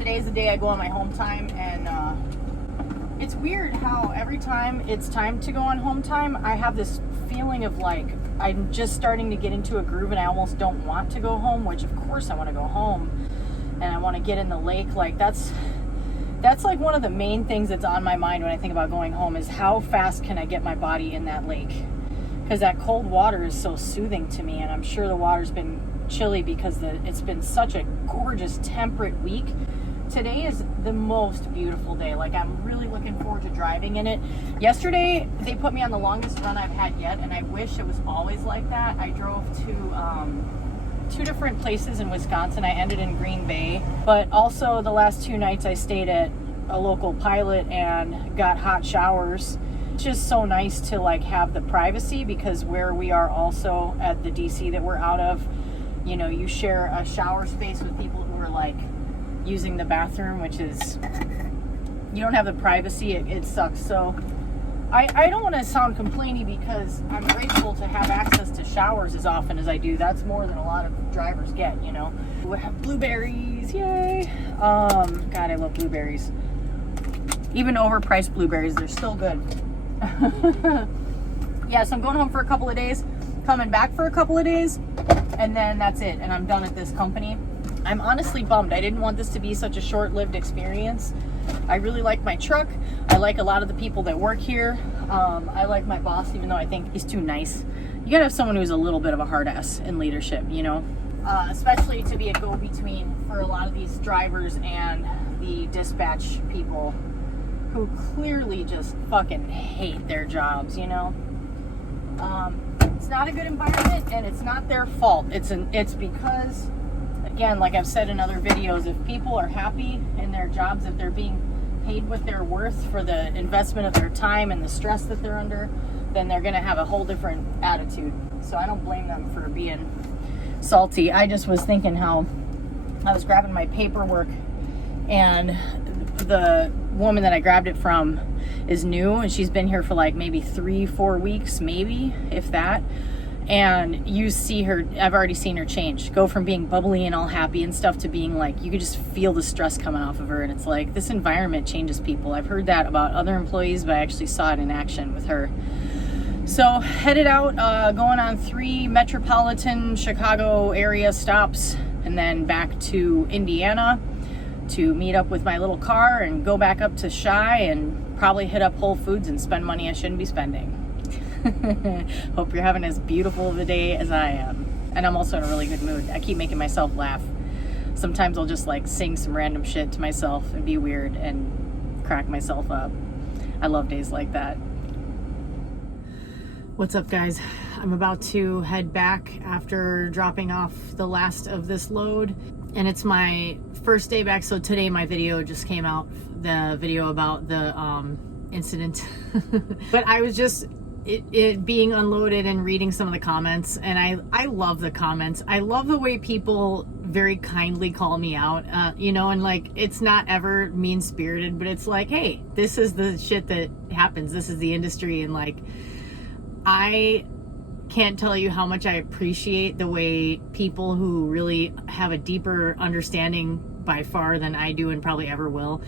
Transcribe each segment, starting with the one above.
Today's the day I go on my home time, and it's weird how every time it's time to go on home time, I have this feeling of like I'm just starting to get into a groove and I almost don't want to go home, which of course I want to go home and I want to get in the lake. Like that's like one of the main things that's on my mind when I think about going home is how fast can I get my body in that lake, because that cold water is so soothing to me, and I'm sure the water's been chilly because it's been such a gorgeous temperate week. Today is the most beautiful day. Like, I'm really looking forward to driving in it. Yesterday they put me on the longest run I've had yet, and I wish it was always like that. I drove to 2 different places in Wisconsin. I ended in Green Bay, but also the last 2 nights I stayed at a local Pilot and got hot showers. It's just so nice to like have the privacy, because where we are also at the DC that we're out of, you know, you share a shower space with people who are like using the bathroom, which is, you don't have the privacy. It sucks. So I don't want to sound complainy, because I'm grateful to have access to showers as often as I do. That's more than a lot of drivers get, you know. We have blueberries, yay. God, I love blueberries. Even overpriced blueberries, they're still good. Yeah, so I'm going home for a couple of days, coming back for a couple of days, and then that's it, and I'm done at this company. I'm honestly bummed. I didn't want this to be such a short-lived experience. I really like my truck. I like a lot of the people that work here. I like my boss, even though I think he's too nice. You gotta have someone who's a little bit of a hard ass in leadership, you know? Especially to be a go-between for a lot of these drivers and the dispatch people who clearly just fucking hate their jobs, you know? It's not a good environment, and it's not their fault. It's because, again, like I've said in other videos, if people are happy in their jobs, if they're being paid what they're worth for the investment of their time and the stress that they're under, then they're going to have a whole different attitude. So I don't blame them for being salty. I just was thinking how I was grabbing my paperwork, and the woman that I grabbed it from is new, and she's been here for like maybe 3-4 weeks, maybe, if that. And you see her, I've already seen her change, go from being bubbly and all happy and stuff to being like, you could just feel the stress coming off of her. And it's like, this environment changes people. I've heard that about other employees, but I actually saw it in action with her. So headed out, going on 3 metropolitan Chicago area stops, and then back to Indiana to meet up with my little car and go back up to Chi and probably hit up Whole Foods and spend money I shouldn't be spending. Hope you're having as beautiful of a day as I am. And I'm also in a really good mood. I keep making myself laugh. Sometimes I'll just like sing some random shit to myself and be weird and crack myself up. I love days like that. What's up, guys? I'm about to head back after dropping off the last of this load, and it's my first day back. So today my video just came out, the video about the incident. But I was just it being unloaded and reading some of the comments, and I love the comments. I love the way people very kindly call me out, you know, and like, it's not ever mean-spirited, but it's like, hey, this is the shit that happens, this is the industry. And like, I can't tell you how much I appreciate the way people who really have a deeper understanding by far than I do and probably ever will,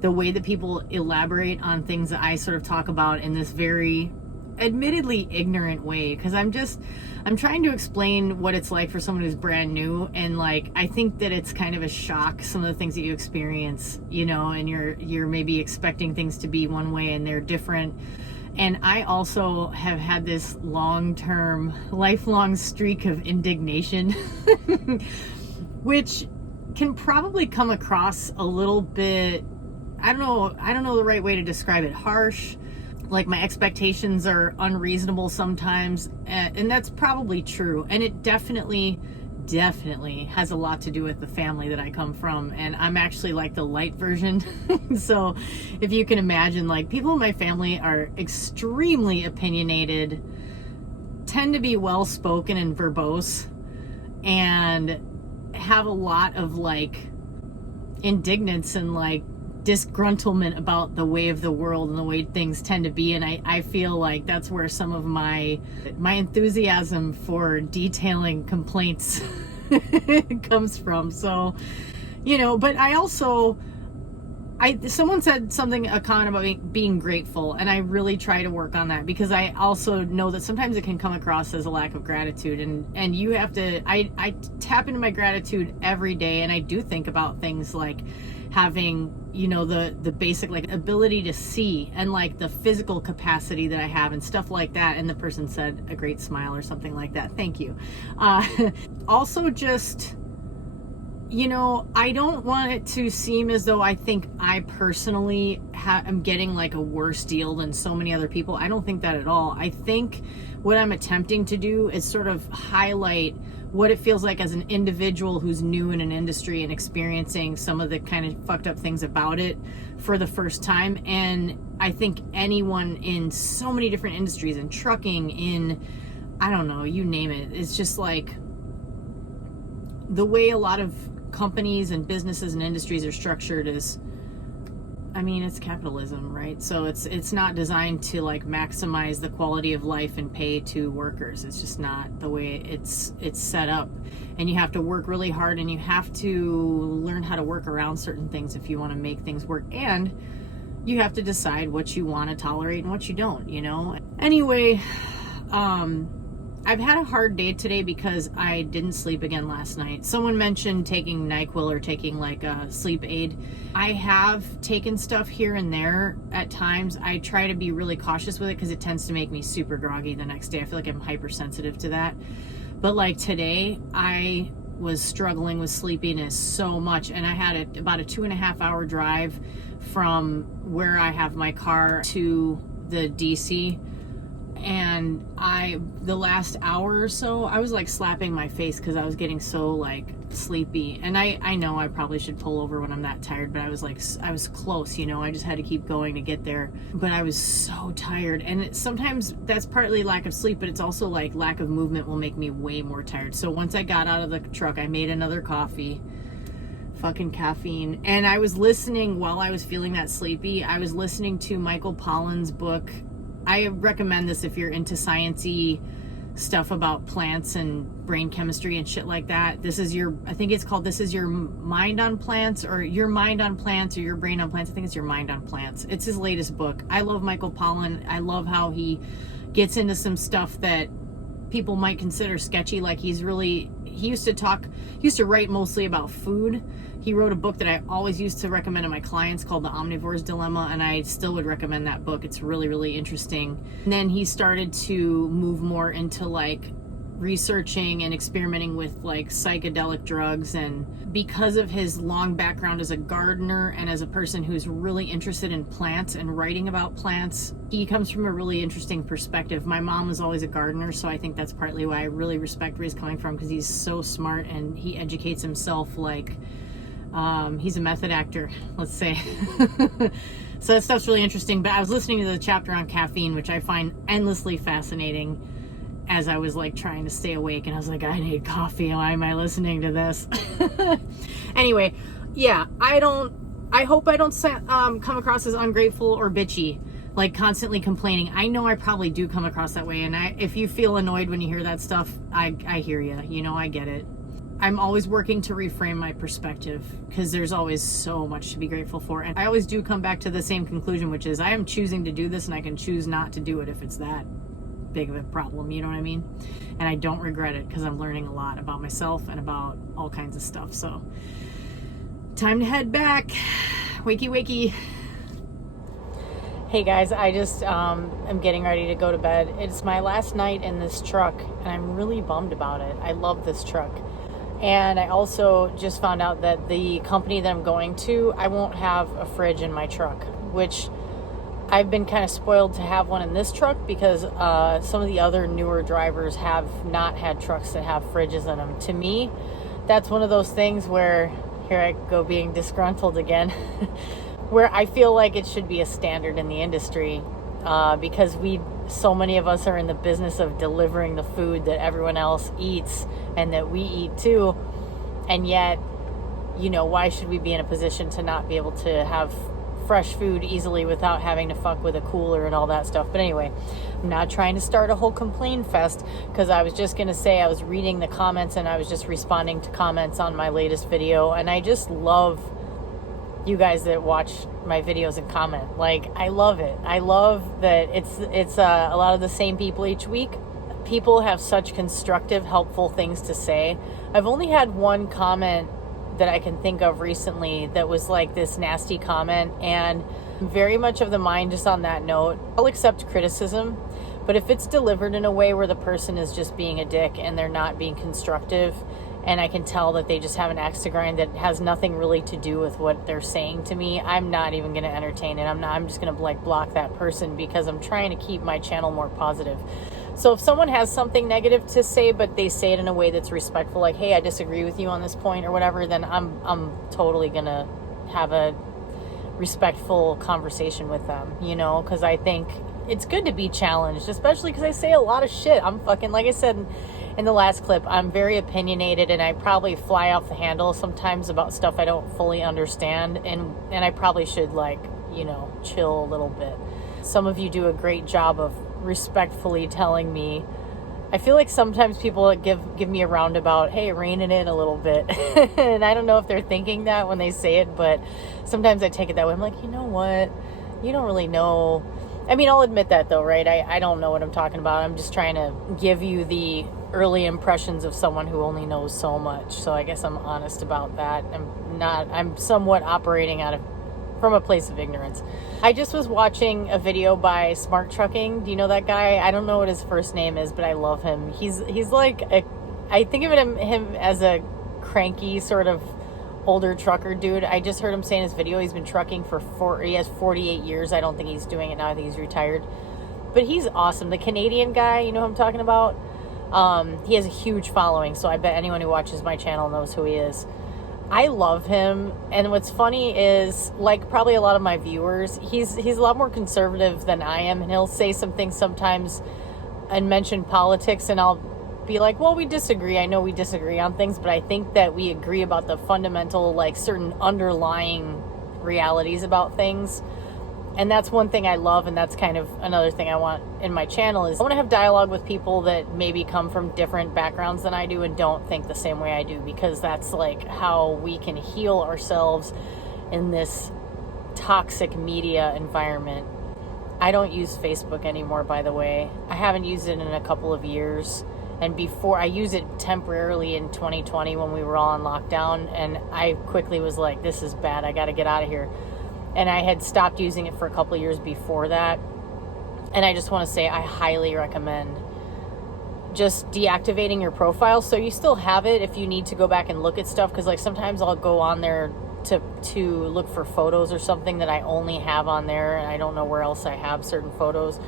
the way that people elaborate on things that I sort of talk about in this very admittedly ignorant way, because I'm trying to explain what it's like for someone who's brand new, and like, I think that it's kind of a shock, some of the things that you experience, you know, and you're maybe expecting things to be one way and they're different. And I also have had this long-term, lifelong streak of indignation, which can probably come across a little bit, I don't know the right way to describe it, harsh. Like, my expectations are unreasonable sometimes, and that's probably true. And it definitely has a lot to do with the family that I come from, and I'm actually like the light version. So if you can imagine, like, people in my family are extremely opinionated, tend to be well-spoken and verbose, and have a lot of like indignance and like disgruntlement about the way of the world and the way things tend to be. And I feel like that's where some of my enthusiasm for detailing complaints comes from. So But I also, someone said something, a comment about being grateful, and I really try to work on that, because I also know that sometimes it can come across as a lack of gratitude, and you have to, I tap into my gratitude every day, and I do think about things like having, the basic, like, ability to see, and like the physical capacity that I have and stuff like that. And the person said a great smile or something like that. Thank you. Also, just, I don't want it to seem as though I think I personally am getting like a worse deal than so many other people. I don't think that at all. I think what I'm attempting to do is sort of highlight what it feels like as an individual who's new in an industry and experiencing some of the kind of fucked up things about it for the first time. And I think anyone in so many different industries, in trucking, in, I don't know, you name it, it's just like the way a lot of companies and businesses and industries are structured is, it's capitalism, right? So it's not designed to like maximize the quality of life and pay to workers. It's just not the way it's set up. And you have to work really hard, and you have to learn how to work around certain things if you want to make things work. And you have to decide what you want to tolerate and what you don't, Anyway, I've had a hard day today because I didn't sleep again last night. Someone mentioned taking NyQuil or taking like a sleep aid. I have taken stuff here and there at times. I try to be really cautious with it because it tends to make me super groggy the next day. I feel like I'm hypersensitive to that. But like today, I was struggling with sleepiness so much, and I had about a 2.5 hour drive from where I have my car to the DC. And the last hour or so, I was like slapping my face because I was getting so like sleepy. And I know I probably should pull over when I'm that tired, but I was close, I just had to keep going to get there. But I was so tired. And sometimes that's partly lack of sleep, but it's also like lack of movement will make me way more tired. So once I got out of the truck, I made another coffee. Fucking caffeine. And I was listening while I was feeling that sleepy. I was listening to Michael Pollan's book. I recommend this if you're into science-y stuff about plants and brain chemistry and shit like that. I think it's called This Is Your Mind on Plants, or Your Mind on Plants, or Your Brain on Plants. I think it's Your Mind on Plants. It's his latest book. I love Michael Pollan. I love how he gets into some stuff that people might consider sketchy. Like he used to write mostly about food. He wrote a book that I always used to recommend to my clients called The Omnivore's Dilemma, and I still would recommend that book. It's really, really interesting. And then he started to move more into like researching and experimenting with like psychedelic drugs. And because of his long background as a gardener and as a person who's really interested in plants and writing about plants, he comes from a really interesting perspective. My mom was always a gardener, so I think that's partly why I really respect where he's coming from, because he's so smart and he educates himself like he's a method actor, let's say. So that stuff's really interesting. But I was listening to the chapter on caffeine, which I find endlessly fascinating, as I was like trying to stay awake, and I was like, I need coffee. Why am I listening to this? Anyway, yeah, I hope I don't come across as ungrateful or bitchy, like constantly complaining. I know I probably do come across that way, and if you feel annoyed when you hear that stuff, I hear you. I get it. I'm always working to reframe my perspective, because there's always so much to be grateful for. And I always do come back to the same conclusion, which is I am choosing to do this, and I can choose not to do it if it's that big of a problem, you know what I mean? And I don't regret it, because I'm learning a lot about myself and about all kinds of stuff. So time to head back. Wakey wakey. Hey guys, I just am getting ready to go to bed. It's my last night in this truck, and I'm really bummed about it. I love this truck. And I also just found out that the company that I'm going to, I won't have a fridge in my truck, which I've been kind of spoiled to have one in this truck, because some of the other newer drivers have not had trucks that have fridges in them. To me, that's one of those things where, here I go being disgruntled again, where I feel like it should be a standard in the industry, because so many of us are in the business of delivering the food that everyone else eats and that we eat too. And yet, why should we be in a position to not be able to have fresh food easily without having to fuck with a cooler and all that stuff. But anyway, I'm not trying to start a whole complain fest, because I was just going to say I was reading the comments and I was just responding to comments on my latest video, and I just love you guys that watch my videos and comment. Like, I love it. I love that it's a lot of the same people each week. People have such constructive, helpful things to say. I've only had one comment that I can think of recently that was like this nasty comment, and very much of the mind just on that note. I'll accept criticism, but if it's delivered in a way where the person is just being a dick and they're not being constructive, and I can tell that they just have an axe to grind that has nothing really to do with what they're saying to me, I'm not even going to entertain it. I'm just going to like block that person, because I'm trying to keep my channel more positive. So if someone has something negative to say, but they say it in a way that's respectful, like, hey, I disagree with you on this point or whatever, then I'm totally going to have a respectful conversation with them, you know, because I think it's good to be challenged, especially because I say a lot of shit. I'm fucking, like I said in the last clip, I'm very opinionated, and I probably fly off the handle sometimes about stuff I don't fully understand, and I probably should, like, you know, chill a little bit. Some of you do a great job of respectfully telling me. I feel like sometimes people give me a roundabout, hey, rein it in a little bit. And I don't know if they're thinking that when they say it, but sometimes I take it that way. I'm like, you know what? You don't really know. I mean, I'll admit that though, right? I don't know what I'm talking about. I'm just trying to give you the early impressions of someone who only knows so much. So I guess I'm honest about that. I'm somewhat operating from a place of ignorance. I just was watching a video by Smart Trucking. Do you know that guy? I don't know what his first name is, but I love him. He's like I think of him as a cranky sort of older trucker dude. I just heard him say in his video he's been trucking he has 48 years. I don't think he's doing it now. I think he's retired. But he's awesome. The Canadian guy, you know who I'm talking about? He has a huge following, so I bet anyone who watches my channel knows who he is. I love him, and what's funny is, like probably a lot of my viewers, he's a lot more conservative than I am, and he'll say some things sometimes and mention politics, and I'll be like, well, we disagree. I know we disagree on things, but I think that we agree about the fundamental, like, certain underlying realities about things. And that's one thing I love, and that's kind of another thing I want in my channel is I want to have dialogue with people that maybe come from different backgrounds than I do and don't think the same way I do, because that's like how we can heal ourselves in this toxic media environment. I don't use Facebook anymore, by the way. I haven't used it in a couple of years. And before, I used it temporarily in 2020 when we were all on lockdown, and I quickly was like, this is bad. I got to get out of here. And I had stopped using it for a couple of years before that. And I just want to say I highly recommend just deactivating your profile so you still have it if you need to go back and look at stuff. Because like sometimes I'll go on there to look for photos or something that I only have on there, and I don't know where else I have certain photos.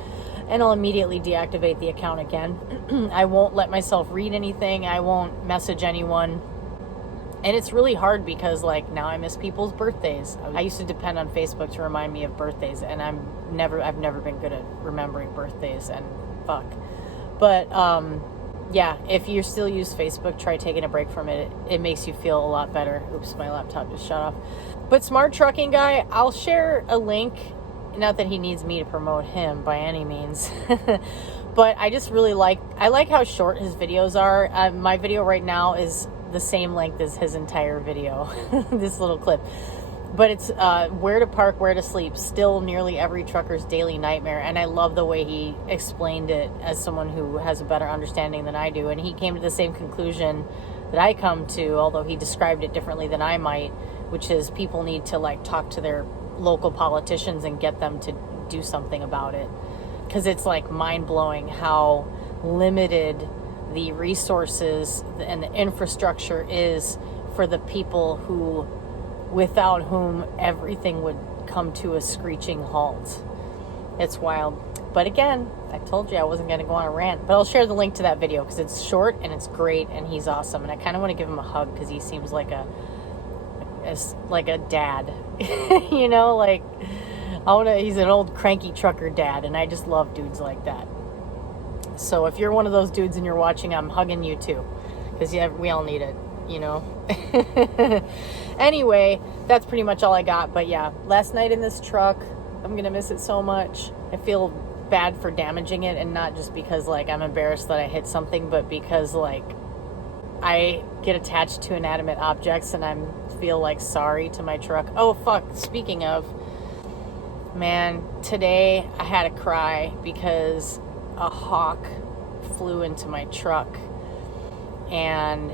And I'll immediately deactivate the account again. I won't let myself read anything. I won't message anyone. And it's really hard because, like, now I miss people's birthdays. I used to depend on Facebook to remind me of birthdays, and I've never been good at remembering birthdays, and fuck. But, yeah, if you still use Facebook, try taking a break from it. It makes you feel a lot better. Oops, my laptop just shut off. But Smart Trucking guy, I'll share a link. Not that he needs me to promote him by any means. But I just really like how short his videos are. My video right now is the same length as his entire video, this little clip. But it's where to park, where to sleep, still nearly every trucker's daily nightmare. And I love the way he explained it as someone who has a better understanding than I do. And he came to the same conclusion that I come to, although he described it differently than I might, which is people need to like talk to their local politicians and get them to do something about it. Because it's like mind-blowing how limited the resources and the infrastructure is for the people without whom everything would come to a screeching halt. It's wild. But again, I told you I wasn't going to go on a rant, but I'll share the link to that video because it's short and it's great and he's awesome. And I kind of want to give him a hug because he seems like a dad, you know, like he's an old cranky trucker dad, and I just love dudes like that. So if you're one of those dudes and you're watching, I'm hugging you too, because yeah, we all need it. you know. Anyway, that's pretty much all I got. But yeah, last night in this truck, I'm gonna miss it so much. I feel bad for damaging it, and not just because like I'm embarrassed that I hit something, but because like I get attached to inanimate objects and I feel like sorry to my truck. Oh fuck, speaking of, man, today I had a cry because a hawk flew into my truck, and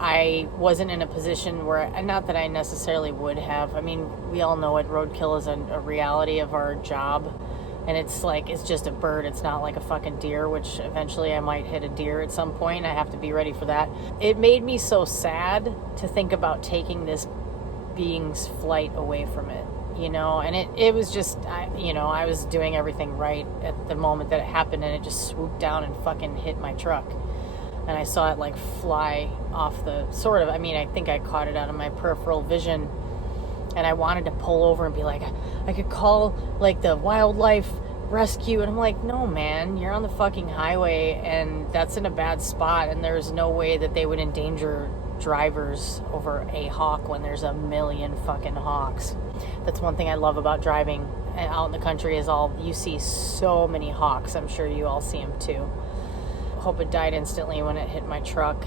I wasn't in a position where, not that I necessarily would have. I mean, we all know it, roadkill is a reality of our job, and it's like, it's just a bird. It's not like a fucking deer, which eventually I might hit a deer at some point. I have to be ready for that. It made me so sad to think about taking this being's flight away from it, you know, and it was just, I was doing everything right at the moment that it happened, and it just swooped down and fucking hit my truck. And I saw it like fly off the I think I caught it out of my peripheral vision, and I wanted to pull over and be like, I could call like the wildlife rescue, and I'm like, no man, you're on the fucking highway and that's in a bad spot, and there's no way that they would endanger drivers over a hawk when there's a million fucking hawks. That's one thing I love about driving out in the country, is you see so many hawks. I'm sure you all see them too. Hope it died instantly when it hit my truck.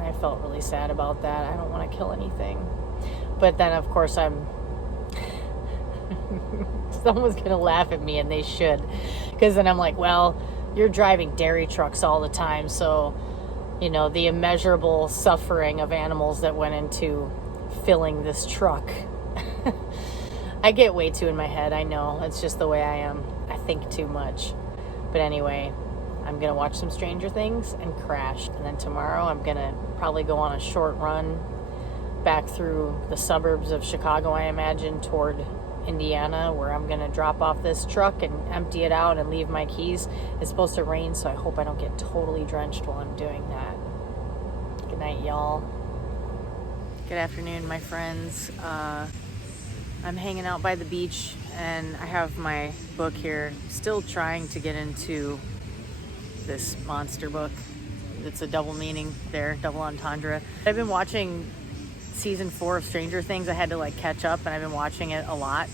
I felt really sad about that. I don't want to kill anything. But then, of course, someone's going to laugh at me, and they should. Because then I'm like, well, you're driving dairy trucks all the time, so, you know, the immeasurable suffering of animals that went into filling this truck. I get way too in my head, I know. It's just the way I am. I think too much. But anyway, I'm going to watch some Stranger Things and crash. And then tomorrow I'm going to probably go on a short run back through the suburbs of Chicago, I imagine, toward Indiana, where I'm going to drop off this truck and empty it out and leave my keys. It's supposed to rain, so I hope I don't get totally drenched while I'm doing that. Good night, y'all. Good afternoon, my friends. I'm hanging out by the beach, and I have my book here. Still trying to get into this monster book. It's a double meaning there, double entendre. I've been watching season 4 of Stranger Things. I had to like catch up, and I've been watching it a lot.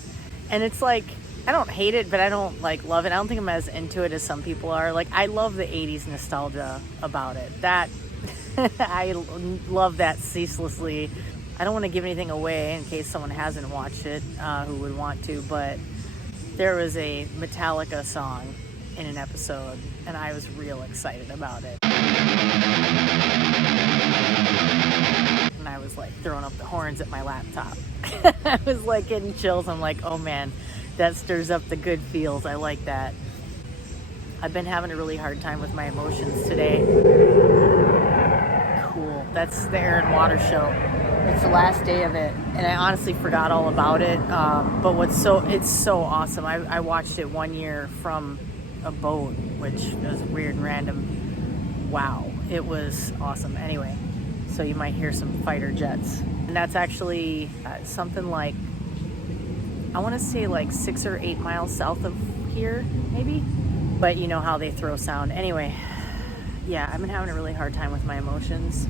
And it's like, I don't hate it, but I don't like love it. I don't think I'm as into it as some people are. Like, I love the 80s nostalgia about it. That I love that ceaselessly. I don't want to give anything away in case someone hasn't watched it, who would want to, but there was a Metallica song in an episode, and I was real excited about it. And I was like throwing up the horns at my laptop. I was like getting chills. I'm like, oh man, that stirs up the good feels. I like that. I've been having a really hard time with my emotions today. Cool. That's the Air and Water show. It's the last day of it, and I honestly forgot all about it. But it's so awesome. I watched it one year from a boat, which was weird and random. Wow, it was awesome. Anyway, so you might hear some fighter jets, and that's actually something like, I want to say like 6 or 8 miles south of here, maybe. But you know how they throw sound. Anyway, yeah, I've been having a really hard time with my emotions,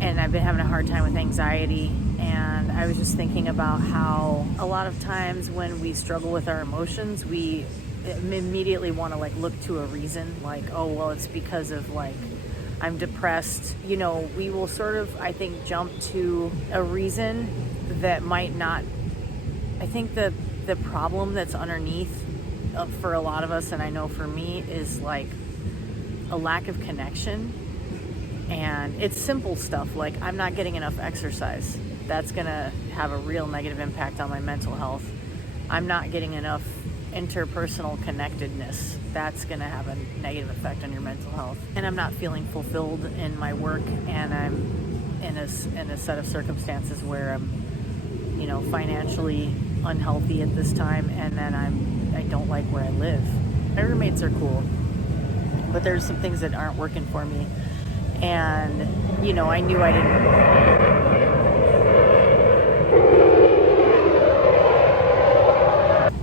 and I've been having a hard time with anxiety. And I was just thinking about how a lot of times when we struggle with our emotions, we immediately want to like look to a reason, like, oh well, it's because of like I'm depressed. You know, we will sort of, I think, jump to a reason that might not. I think the problem that's underneath for a lot of us, and I know for me, is like a lack of connection. And it's simple stuff like I'm not getting enough exercise. That's gonna have a real negative impact on my mental health. I'm not getting enough interpersonal connectedness. That's gonna have a negative effect on your mental health. And I'm not feeling fulfilled in my work, and I'm in a set of circumstances where I'm, you know, financially unhealthy at this time, and then I don't like where I live. My roommates are cool, but there's some things that aren't working for me. And, you know, I knew I didn't.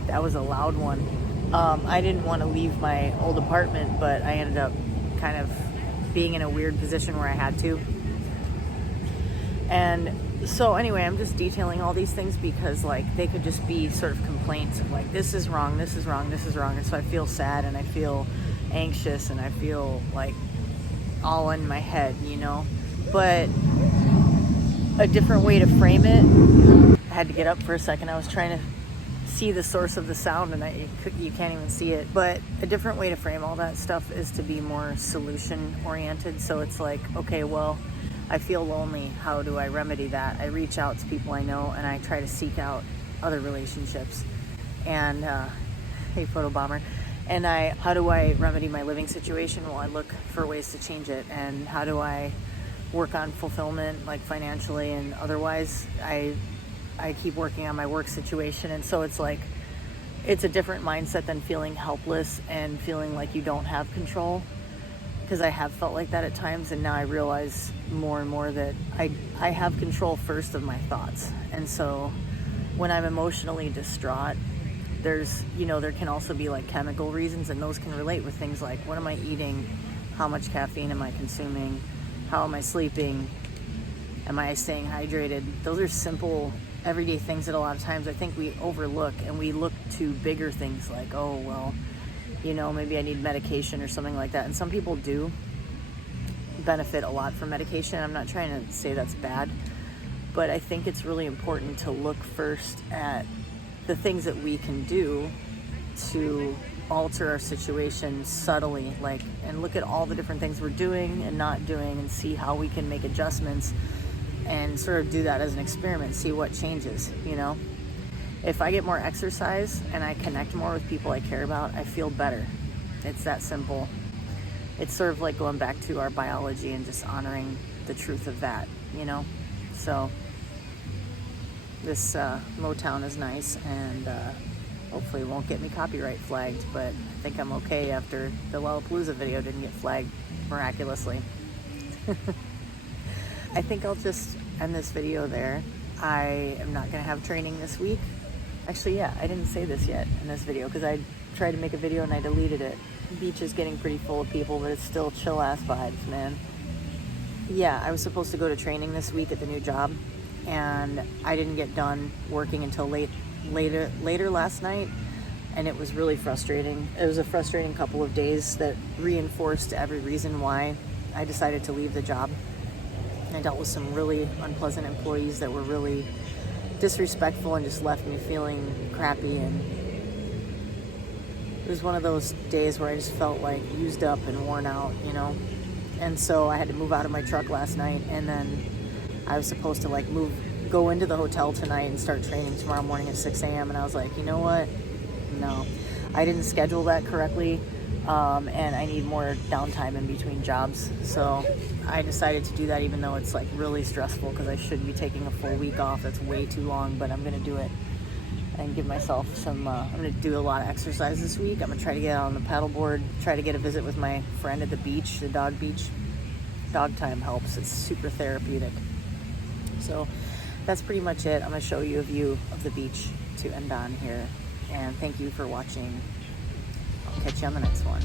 That was a loud one. I didn't want to leave my old apartment, but I ended up kind of being in a weird position where I had to. And so anyway, I'm just detailing all these things because like they could just be sort of complaints of like, this is wrong, this is wrong, this is wrong. And so I feel sad and I feel anxious and I feel like all in my head, you know. But a different way to frame it, I had to get up for a second. I was trying to see the source of the sound and you can't even see it. But a different way to frame all that stuff is to be more solution oriented. So it's like, okay, well, I feel lonely. How do I remedy that? I reach out to people I know and I try to seek out other relationships. And hey, photo bomber. And how do I remedy my living situation? Well, I look for ways to change it. And how do I work on fulfillment, like financially and otherwise? I keep working on my work situation. And so it's like, it's a different mindset than feeling helpless and feeling like you don't have control. Because I have felt like that at times, and now I realize more and more that I have control first of my thoughts. And so when I'm emotionally distraught, there's, you know, there can also be like chemical reasons, and those can relate with things like, what am I eating? How much caffeine am I consuming? How am I sleeping? Am I staying hydrated? Those are simple, everyday things that a lot of times I think we overlook, and we look to bigger things like, oh, well, you know, maybe I need medication or something like that. And some people do benefit a lot from medication. I'm not trying to say that's bad, but I think it's really important to look first at the things that we can do to alter our situation subtly, like, and look at all the different things we're doing and not doing and see how we can make adjustments and sort of do that as an experiment, see what changes, you know. If I get more exercise and I connect more with people I care about, I feel better. It's that simple. It's sort of like going back to our biology and just honoring the truth of that, you know? So this Motown is nice, and hopefully it won't get me copyright flagged, but I think I'm okay after the Lollapalooza video didn't get flagged miraculously. I think I'll just end this video there. I am not gonna have training this week. Actually, yeah, I didn't say this yet in this video because I tried to make a video and I deleted it. The beach is getting pretty full of people, but it's still chill ass vibes, man. Yeah, I was supposed to go to training this week at the new job, and I didn't get done working until later last night, and it was really frustrating. It was a frustrating couple of days that reinforced every reason why I decided to leave the job. I dealt with some really unpleasant employees that were really disrespectful and just left me feeling crappy, and it was one of those days where I just felt like used up and worn out, you know. And so I had to move out of my truck last night, and then I was supposed to like go into the hotel tonight and start training tomorrow morning at 6 a.m. and I was like, you know what, no, I didn't schedule that correctly, and I need more downtime in between jobs. So I decided to do that, even though it's like really stressful because I should be taking a full week off. That's way too long, but I'm gonna do it and give myself some, I'm gonna do a lot of exercise this week. I'm gonna try to get out on the paddleboard, try to get a visit with my friend at the beach, the dog beach. Dog time helps, it's super therapeutic. So that's pretty much it. I'm gonna show you a view of the beach to end on here. And thank you for watching. I'll catch you on the next one.